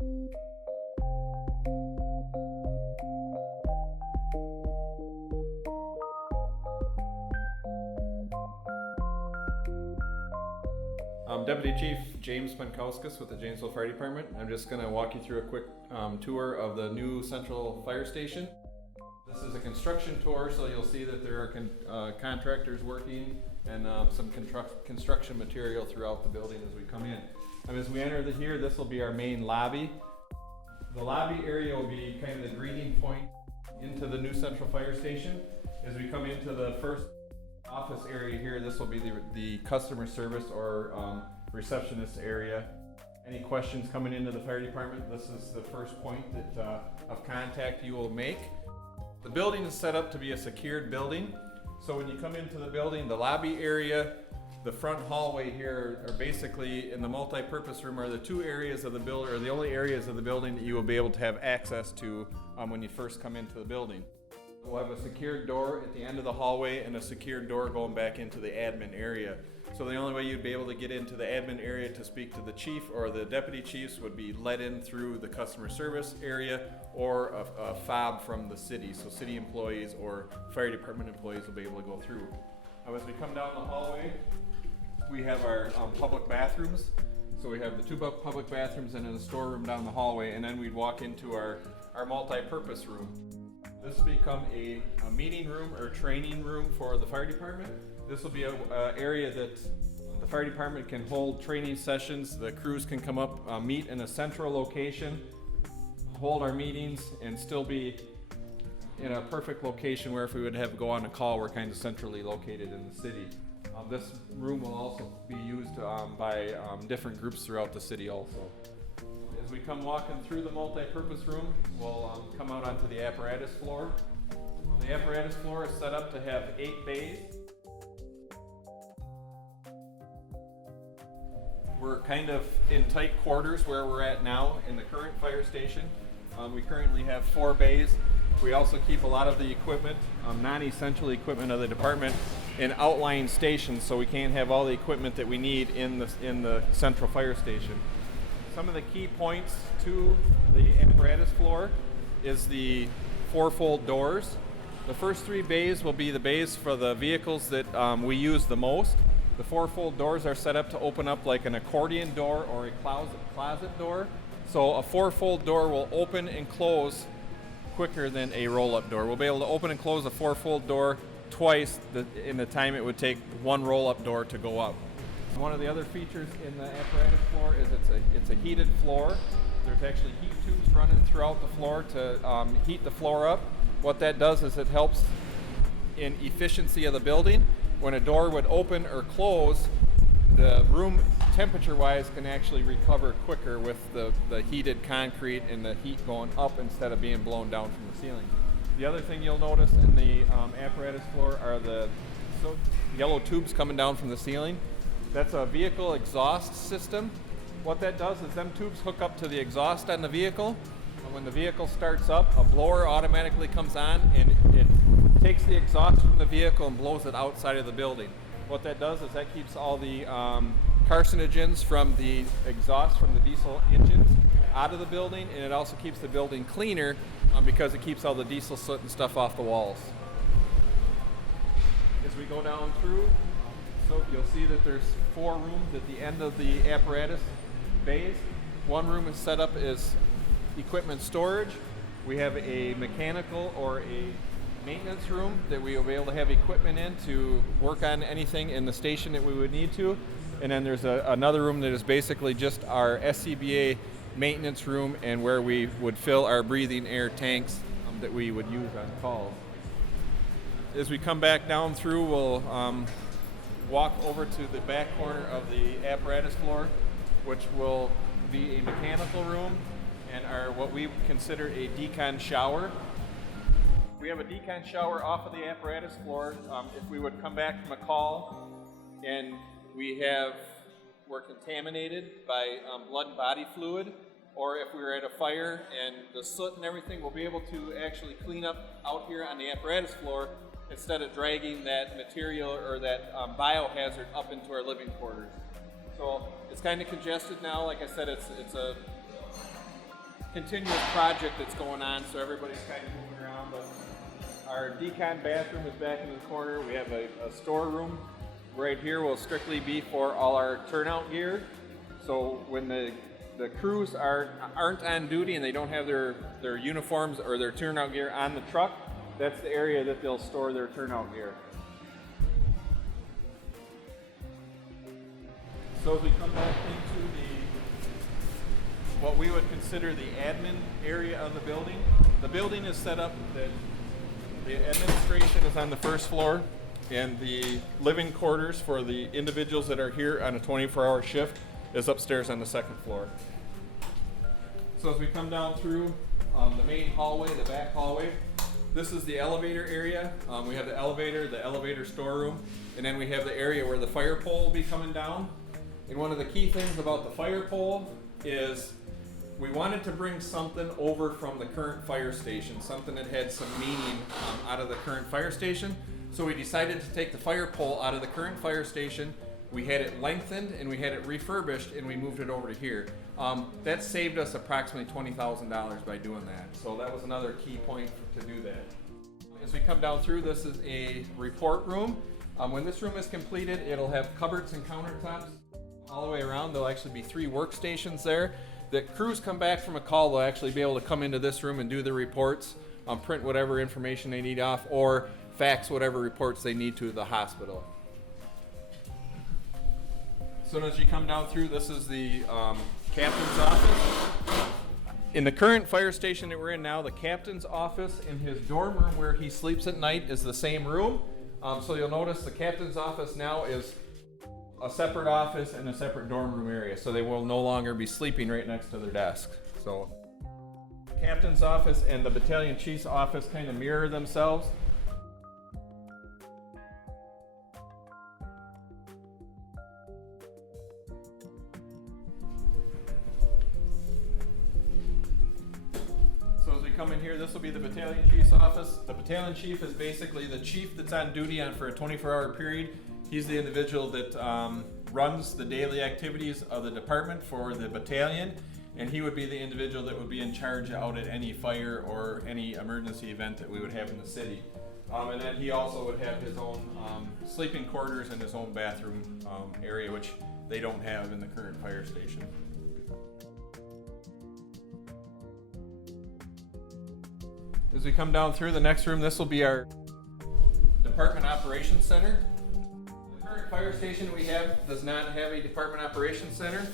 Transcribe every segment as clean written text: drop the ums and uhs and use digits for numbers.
I'm Deputy Chief James Penkauskas with the Janesville Fire Department. I'm just going to walk you through a quick tour of the new Central Fire Station. This is a construction tour, so you'll see that there are contractors working and some construction material throughout the building as we come in. As we enter here, this will be our main lobby. The lobby area will be kind of the greeting point into the new Central Fire Station. As we come into the first office area here, this will be the customer service or receptionist area. Any questions coming into the fire department, this is the first point of contact you will make. The building is set up to be a secured building, so when you come into the building, the lobby area, the front hallway here are basically, in the multi-purpose room, are the two areas of the building, or the only areas of the building that you will be able to have access to when you first come into the building. We'll have a secured door at the end of the hallway and a secured door going back into the admin area. So the only way you'd be able to get into the admin area to speak to the chief or the deputy chiefs would be let in through the customer service area or a fob from the city. So city employees or fire department employees will be able to go through. As we come down the hallway, we have our public bathrooms. So we have the two public bathrooms and then a storeroom down the hallway, and then we'd walk into our multi-purpose room. This will become a meeting room or training room for the fire department. This will be an area that the fire department can hold training sessions. The crews can come up, meet in a central location, hold our meetings, and still be in a perfect location where if we would have to go on a call, we're kind of centrally located in the city. This room will also be used by different groups throughout the city also. As we come walking through the multi-purpose room, we'll come out onto the apparatus floor. The apparatus floor is set up to have 8 bays. We're kind of in tight quarters where we're at now in the current fire station. We currently have 4 bays. We also keep a lot of the equipment, non-essential equipment of the department, in outlying stations, so we can't have all the equipment that we need in the central fire station. Some of the key points to the apparatus floor is the 4-fold doors. The first 3 bays will be the bays for the vehicles that we use the most. The 4-fold doors are set up to open up like an accordion door or a closet door. So a 4-fold door will open and close quicker than a roll-up door. We'll be able to open and close a 4-fold door twice in the time it would take one roll-up door to go up. One of the other features in the apparatus floor is it's a heated floor. There's actually heat tubes running throughout the floor to heat the floor up. What that does is it helps in efficiency of the building. When a door would open or close, the room temperature-wise can actually recover quicker with the heated concrete and the heat going up instead of being blown down from the ceiling. The other thing you'll notice in the apparatus floor are the yellow tubes coming down from the ceiling. That's a vehicle exhaust system. What that does is them tubes hook up to the exhaust on the vehicle. And when the vehicle starts up, a blower automatically comes on and it takes the exhaust from the vehicle and blows it outside of the building. What that does is that keeps all the carcinogens from the exhaust from the diesel engines out of the building, and it also keeps the building cleaner because it keeps all the diesel soot and stuff off the walls. As we go down through, so you'll see that there's 4 rooms at the end of the apparatus bays. One room is set up as equipment storage. We have a mechanical or a maintenance room that we will be able to have equipment in to work on anything in the station that we would need to. And then there's another room that is basically just our SCBA maintenance room and where we would fill our breathing air tanks that we would use on calls. As we come back down through, we'll walk over to the back corner of the apparatus floor, which will be a mechanical room and what we consider a decon shower. We have a decon shower off of the apparatus floor. If we would come back from a call and we're contaminated by blood and body fluid, or if we were at a fire and the soot and everything, we'll be able to actually clean up out here on the apparatus floor instead of dragging that material or that biohazard up into our living quarters. So it's kind of congested now. Like I said, it's a continuous project that's going on, so everybody's kind of moving around. But our decon bathroom is back in the corner. We have a storeroom right here. Will strictly be for all our turnout gear. So when the crews aren't on duty and they don't have their uniforms or their turnout gear on the truck, that's the area that they'll store their turnout gear. So as we come back into what we would consider the admin area of the building is set up that the administration is on the first floor and the living quarters for the individuals that are here on a 24-hour shift is upstairs on the second floor. So as we come down through the main hallway, the back hallway, this is the elevator area. We have the elevator storeroom, and then we have the area where the fire pole will be coming down. And one of the key things about the fire pole is we wanted to bring something over from the current fire station, something that had some meaning out of the current fire station. So we decided to take the fire pole out of the current fire station. We had it lengthened and we had it refurbished and we moved it over to here. That saved us approximately $20,000 by doing that. So that was another key point to do that. As we come down through, this is a report room. When this room is completed, it'll have cupboards and countertops all the way around. There'll actually be 3 workstations there. The crews come back from a call, they'll actually be able to come into this room and do the reports, print whatever information they need off, or fax whatever reports they need to the hospital. So as you come down through, this is the captain's office. In the current fire station that we're in now, the captain's office in his dorm room where he sleeps at night is the same room. So you'll notice the captain's office now is a separate office and a separate dorm room area, so they will no longer be sleeping right next to their desk. So the captain's office and the battalion chief's office kind of mirror themselves. So as we come in here, this will be the battalion chief's office. The battalion chief is basically the chief that's on duty for a 24-hour period. He's the individual that runs the daily activities of the department for the battalion, and he would be the individual that would be in charge out at any fire or any emergency event that we would have in the city. And then he also would have his own sleeping quarters and his own bathroom area, which they don't have in the current fire station. As we come down through the next room, this will be our Department Operations Center. The current fire station we have does not have a Department Operations Center.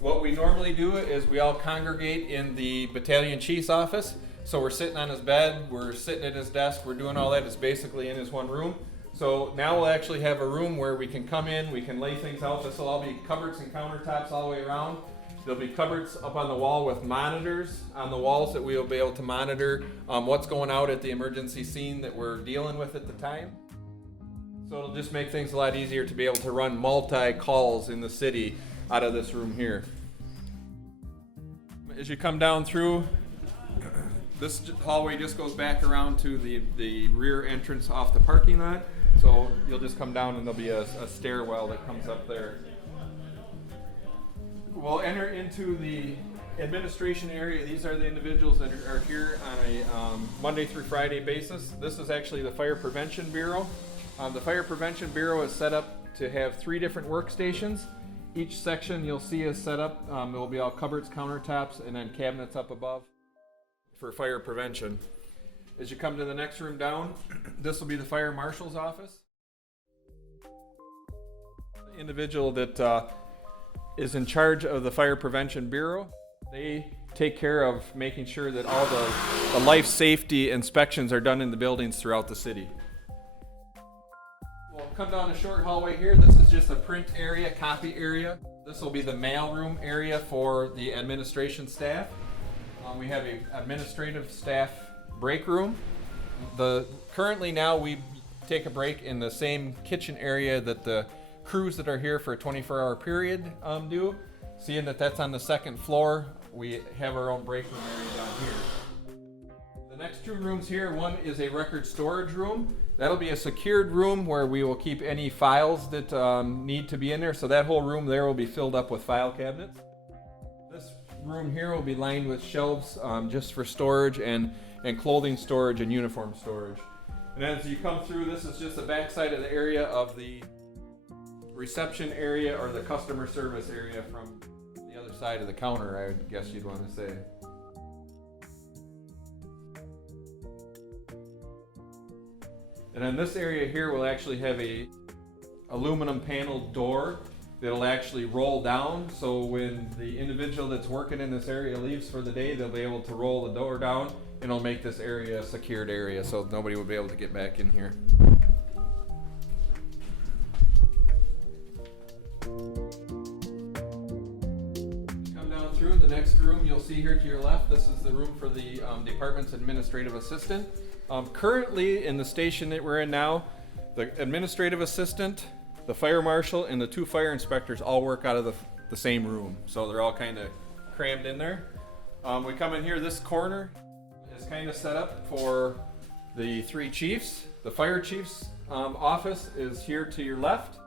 What we normally do is we all congregate in the battalion chief's office. So we're sitting on his bed, we're sitting at his desk, we're doing all that. It's basically in his one room. So now we'll actually have a room where we can come in, we can lay things out. This will all be cupboards and countertops all the way around. There'll be cupboards up on the wall with monitors on the walls that we'll be able to monitor what's going out at the emergency scene that we're dealing with at the time. So it'll just make things a lot easier to be able to run multi-calls in the city out of this room here. As you come down through, this hallway just goes back around to the rear entrance off the parking lot. So you'll just come down and there'll be a stairwell that comes up there. We'll enter into the administration area. These are the individuals that are here on a Monday through Friday basis. This is actually the Fire Prevention Bureau. The Fire Prevention Bureau is set up to have 3 different workstations. Each section you'll see is set up. It will be all cupboards, countertops, and then cabinets up above for fire prevention. As you come to the next room down, this will be the Fire Marshal's office. The individual that is in charge of the Fire Prevention Bureau. They take care of making sure that all the life safety inspections are done in the buildings throughout the city. We'll come down a short hallway here. This is just a print area, copy area. This will be the mail room area for the administration staff. We have an administrative staff break room. Currently now we take a break in the same kitchen area that the crews that are here for a 24-hour period do. Seeing that that's on the second floor, we have our own break room area down here. The next 2 rooms here, one is a record storage room. That'll be a secured room where we will keep any files that need to be in there. So that whole room there will be filled up with file cabinets. room here will be lined with shelves just for storage and clothing storage and uniform storage. And as you come through, this is just the back side of the area of the reception area or the customer service area from the other side of the counter, I would guess you'd want to say. And then this area here will actually have a aluminum paneled door that'll actually roll down, so when the individual that's working in this area leaves for the day, they'll be able to roll the door down and it'll make this area a secured area so nobody will be able to get back in here. Come down through the next room you'll see here to your left. This is the room for the department's administrative assistant. Currently in the station that we're in now, the administrative assistant, the fire marshal, and the 2 fire inspectors all work out of the same room. So they're all kind of crammed in there. We come in here, this corner is kind of set up for the 3 chiefs. The fire chief's office is here to your left.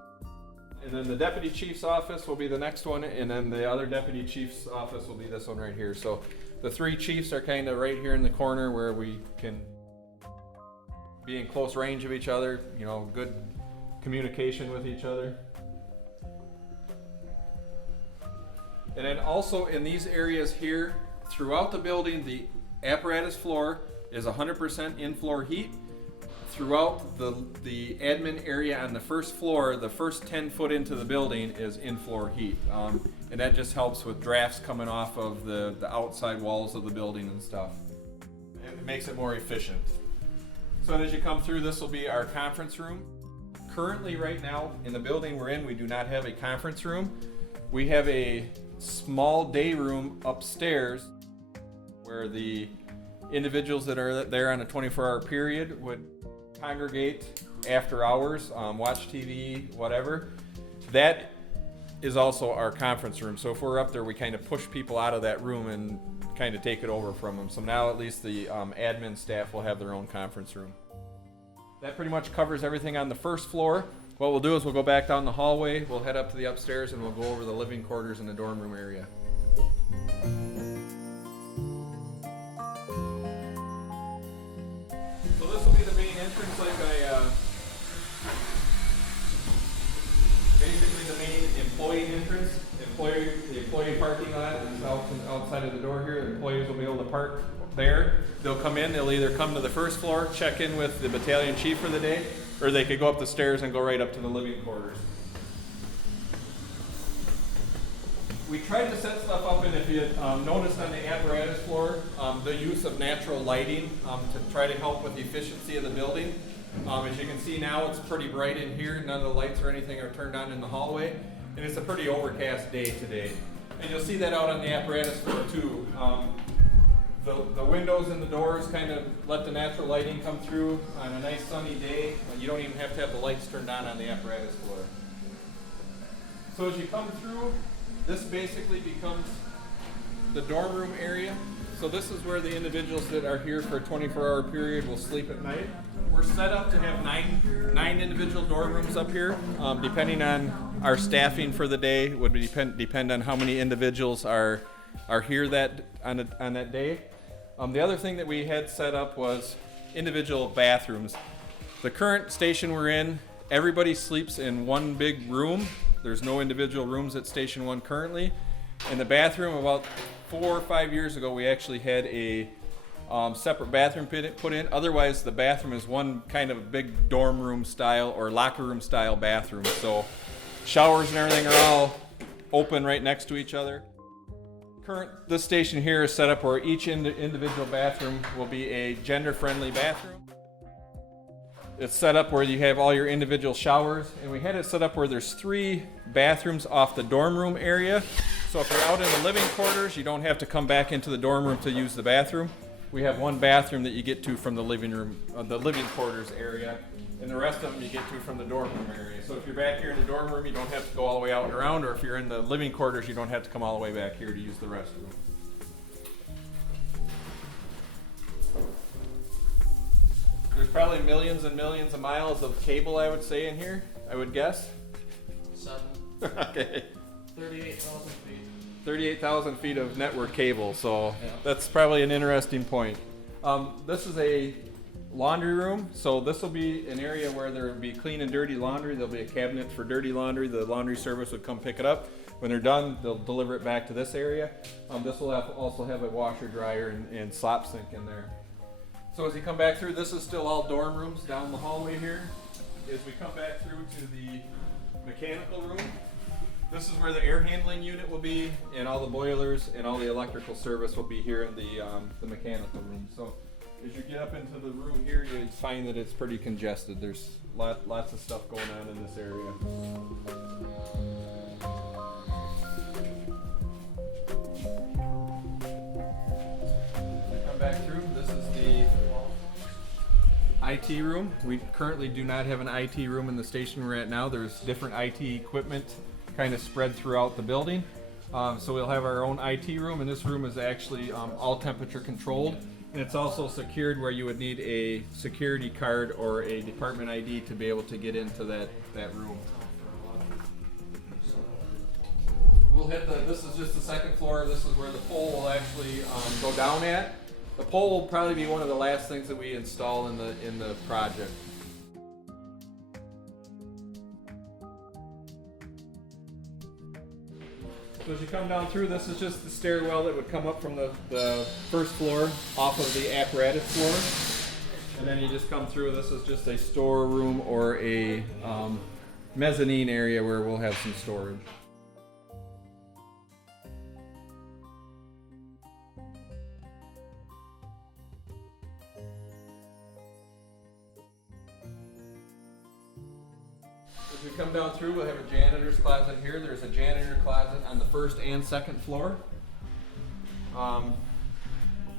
And then the deputy chief's office will be the next one. And then the other deputy chief's office will be this one right here. So the 3 chiefs are kind of right here in the corner where we can be in close range of each other, you know, good communication with each other. And then also in these areas here, throughout the building, the apparatus floor is 100% in-floor heat. Throughout the admin area on the first floor, the first 10 foot into the building is in-floor heat. And that just helps with drafts coming off of the outside walls of the building and stuff. It makes it more efficient. So as you come through, this will be our conference room. Currently, right now, in the building we're in, we do not have a conference room. We have a small day room upstairs where the individuals that are there on a 24-hour period would congregate after hours, watch TV, whatever. That is also our conference room. So if we're up there, we kind of push people out of that room and kind of take it over from them. So now at least the admin staff will have their own conference room. That pretty much covers everything on the first floor. What we'll do is we'll go back down the hallway, we'll head up to the upstairs, and we'll go over the living quarters and the dorm room area. So this will be the main entrance, like basically the main employee entrance. The employee parking lot is outside of the door here. The employees will be able to park there. They'll come in, they'll either come to the first floor, check in with the battalion chief for the day, or they could go up the stairs and go right up to the living quarters. We tried to set stuff up, and if you noticed on the apparatus floor, the use of natural lighting to try to help with the efficiency of the building. As you can see now, it's pretty bright in here. None of the lights or anything are turned on in the hallway, and it's a pretty overcast day today. And you'll see that out on the apparatus floor too. The windows and the doors kind of let the natural lighting come through on a nice sunny day. You don't even have to have the lights turned on the apparatus floor. So as you come through, this basically becomes the dorm room area. So this is where the individuals that are here for a 24-hour period will sleep at night. We're set up to have nine individual dorm rooms up here. Depending on our staffing for the day, would depend on how many individuals are here on that day. The other thing that we had set up was individual bathrooms. The current station we're in, everybody sleeps in one big room. There's no individual rooms at Station 1 currently. In the bathroom, about 4 or 5 years ago, we actually had a separate bathroom put in. Otherwise, the bathroom is one kind of big dorm room style or locker room style bathroom. So showers and everything are all open right next to each other. This station here is set up where each individual bathroom will be a gender-friendly bathroom. It's set up where you have all your individual showers, and we had it set up where there's 3 bathrooms off the dorm room area. So if you're out in the living quarters, you don't have to come back into the dorm room to use the bathroom. We have one bathroom that you get to from the living room, the living quarters area, and the rest of them you get to from the dorm room area. So if you're back here in the dorm room, you don't have to go all the way out and around, or if you're in the living quarters, you don't have to come all the way back here to use the restroom. There's probably millions and millions of miles of cable, I would say, in here, I would guess. 7. Okay. 38,000 feet. 38,000 feet of network cable, so that's probably an interesting point. This is a laundry room, so this will be an area where there will be clean and dirty laundry. There'll be a cabinet for dirty laundry. The laundry service would come pick it up. When they're done, they'll deliver it back to this area. This will also have a washer, dryer, and slop sink in there. So as you come back through, this is still all dorm rooms down the hallway here. As we come back through to the mechanical room, this is where the air handling unit will be, and all the boilers and all the electrical service will be here in the mechanical room. So as you get up into the room here, you find that it's pretty congested. There's lots of stuff going on in this area. Come back through. This is the IT room. We currently do not have an IT room in the station we're at now. There's different IT equipment kind of spread throughout the building. So we'll have our own IT room, and this room is actually all temperature controlled. And it's also secured where you would need a security card or a department ID to be able to get into that room. We'll hit this is just the second floor. This is where the pole will actually go down at. The pole will probably be one of the last things that we install in the project. So as you come down through, this is just the stairwell that would come up from the first floor off of the apparatus floor. And then you just come through. This is just a storeroom or a mezzanine area where we'll have some storage. As we come down through, we'll have a janitor's closet here. There's a janitor closet on the first and second floor.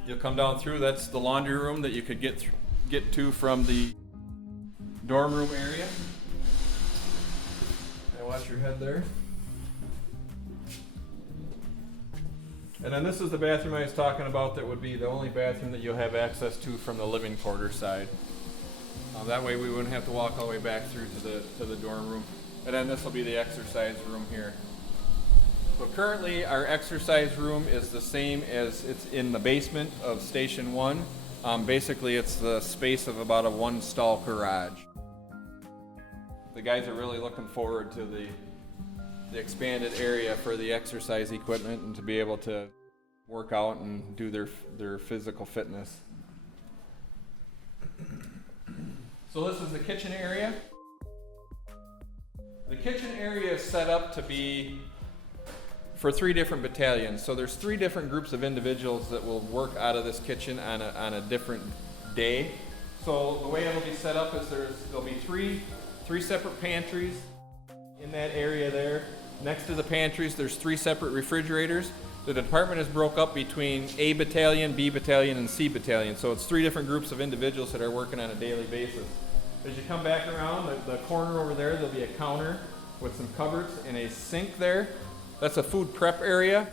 You'll come down through, that's the laundry room that you could get to from the dorm room area. And watch your head there. And then this is the bathroom I was talking about that would be the only bathroom that you'll have access to from the living quarter side. That way we wouldn't have to walk all the way back through to the dorm room. And then this will be the exercise room here. So currently our exercise room is the same as it's in the basement of Station 1. Basically it's the space of about a 1-stall garage. The guys are really looking forward to the expanded area for the exercise equipment and to be able to work out and do their physical fitness. So this is the kitchen area. The kitchen area is set up to be for 3 different battalions. So there's 3 different groups of individuals that will work out of this kitchen on a different day. So the way it'll be set up is there'll be three separate pantries in that area there. Next to the pantries, there's 3 separate refrigerators. The department is broke up between A battalion, B battalion, and C battalion. So it's 3 different groups of individuals that are working on a daily basis. As you come back around, the corner over there, there'll be a counter with some cupboards and a sink there. That's a food prep area.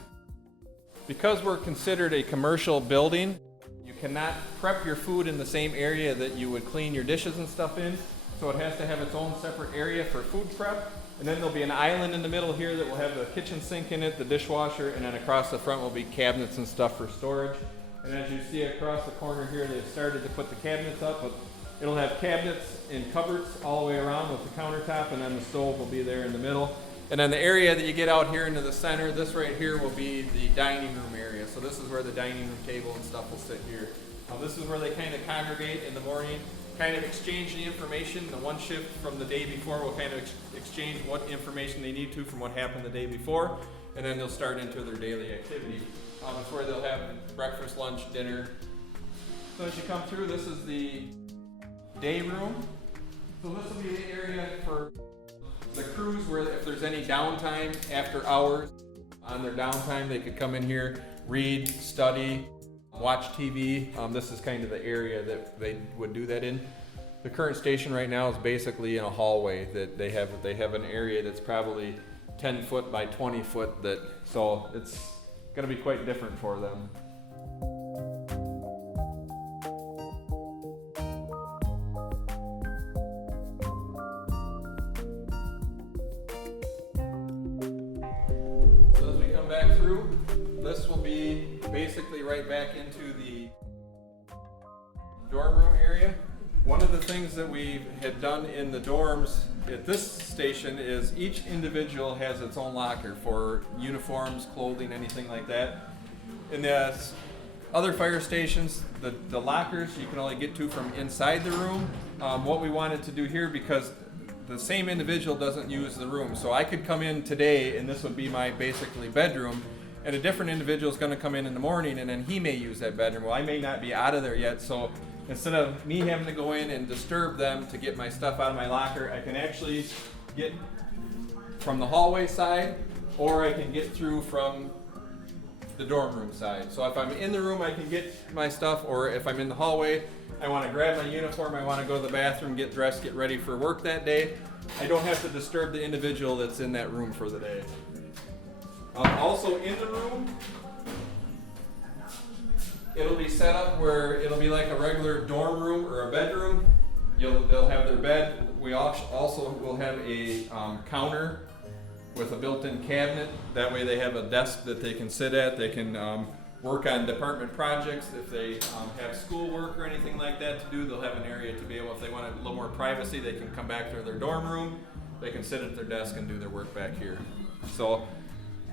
Because we're considered a commercial building, you cannot prep your food in the same area that you would clean your dishes and stuff in. So it has to have its own separate area for food prep. And then there'll be an island in the middle here that will have the kitchen sink in it, the dishwasher, and then across the front will be cabinets and stuff for storage. And as you see across the corner here, they've started to put the cabinets up, but it'll have cabinets and cupboards all the way around with the countertop, and then the stove will be there in the middle. And then the area that you get out here into the center, this right here will be the dining room area. So this is where the dining room table and stuff will sit here. This is where they kind of congregate in the morning, kind of exchange the information. The one shift from the day before will kind of exchange what information they need to from what happened the day before, and then they'll start into their daily activity. It's where they'll have breakfast, lunch, dinner. So as you come through, this is the day room. So this will be the area for the crews where if there's any downtime after hours, on their downtime they could come in here, read, study, watch TV. This is kind of the area that they would do that in. The current station right now is basically in a hallway that they have an area that's probably 10 foot by 20 foot, so it's going to be quite different for them. So as we come back through, me basically right back into the dorm room area. One of the things that we had done in the dorms at this station is each individual has its own locker for uniforms, clothing, anything like that. In the other fire stations, the lockers you can only get to from inside the room. What we wanted to do here, because the same individual doesn't use the room, so I could come in today and this would be my basically bedroom, and a different individual is going to come in the morning and then he may use that bedroom. Well, I may not be out of there yet, so instead of me having to go in and disturb them to get my stuff out of my locker, I can actually get from the hallway side, or I can get through from the dorm room side. So if I'm in the room, I can get my stuff, or if I'm in the hallway, I want to grab my uniform, I want to go to the bathroom, get dressed, get ready for work that day, I don't have to disturb the individual that's in that room for the day. Also in the room, it'll be set up where it'll be like a regular dorm room or a bedroom. They'll have their bed. We also will have a counter with a built-in cabinet. That way they have a desk that they can sit at. They can work on department projects. If they have schoolwork or anything like that to do, they'll have an area to be able, if they want a little more privacy, they can come back to their dorm room. They can sit at their desk and do their work back here. So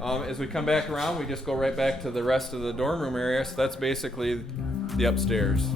as we come back around, we just go right back to the rest of the dorm room area. So that's basically the upstairs.